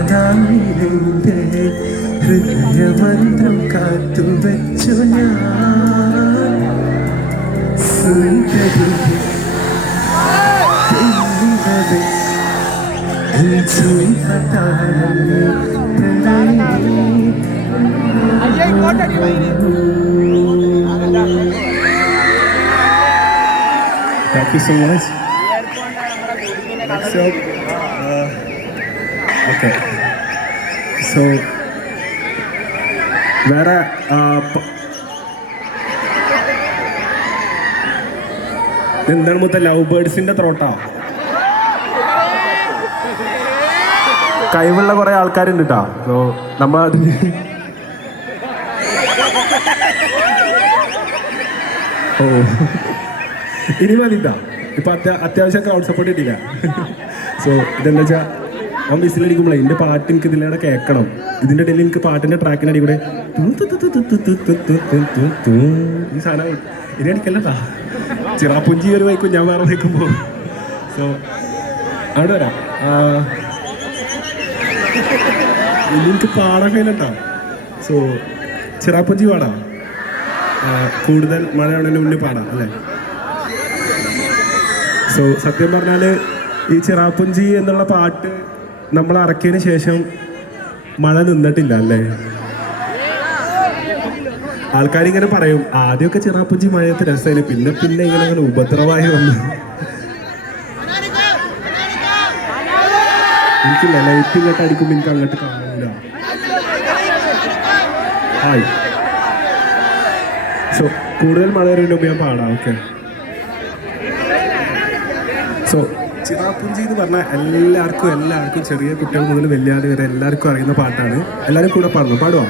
കണ്ടനായിരന്റെ ഹൃദയമന്ത്രം കാത്തുവച്ചു ഞാൻ. സുന്ദരി thank you so much so okay so വേറെ എന്താണ് മൊത്തം ലവ് ബേർഡ്സിന്റെ ത്രോട്ടാ? കഴിവുള്ള കുറെ ആൾക്കാരുണ്ട് കേട്ടോ സോ നമ്മൾ ഓ ഇനി മതിട്ടാ ഇപ്പൊ അത്യ അത്യാവശ്യം ക്രൗഡ് സപ്പോർട്ട് കിട്ടിയില്ല സോ ഇതെന്താ വെച്ചാൽ അവൻ വിസിലടിക്കുമ്പോഴേ എന്റെ പാട്ട് എനിക്ക് ഇതിലൂടെ കേൾക്കണം ഇതിന്റെ ഇടയിൽ എനിക്ക് പാട്ടിന്റെ ട്രാക്കിന്റെ അടി കൂടെ ഈ സാധനം ഇനി അടിക്കല്ലട്ടാ ചിറാപ്പുഞ്ചി ഒരു വൈക്കും ഞാൻ വേറെ വൈക്കുമ്പോ സോ അവിടെ വരാം ഇനി എനിക്ക് പാടാൻ കഴിയില്ലട്ടാ സോ ചിറാപ്പുഞ്ചി പാടാം. കൂടുതൽ മഴയാണതിന് മുന്നേ പാടാം അല്ലേ? സോ സത്യം പറഞ്ഞാൽ ഈ ചിറാപ്പുഞ്ചി എന്നുള്ള പാട്ട് നമ്മൾ ഇറക്കിയതിന് ശേഷം മഴ നിന്നിട്ടില്ല അല്ലേ? ആൾക്കാരിങ്ങനെ പറയും ആദ്യമൊക്കെ ചിറാപ്പുഞ്ചി മഴയത്ത് രസമായിരുന്നു പിന്നെ പിന്നെ ഇങ്ങനെ അങ്ങനെ ഉപദ്രവമായി വന്നു. എനിക്കില്ല ലൈറ്റ് ഇങ്ങോട്ട് അടിക്കുമ്പോൾ എനിക്ക് അങ്ങോട്ട് കാണില്ല ഹായ് സോ കൂടുതൽ മഴ വരുന്നതിന് ഞാൻ പാടാം ഓക്കെ സോ ചിറാപ്പുഞ്ചി എന്ന് പറഞ്ഞാൽ എല്ലാവർക്കും എല്ലാവർക്കും ചെറിയ കുട്ടികൾ മുതൽ വലിയാട് വരെ എല്ലാവർക്കും അറിയുന്ന പാട്ടാണ്. എല്ലാവരും കൂടെ പാടണം? പാടുവാ?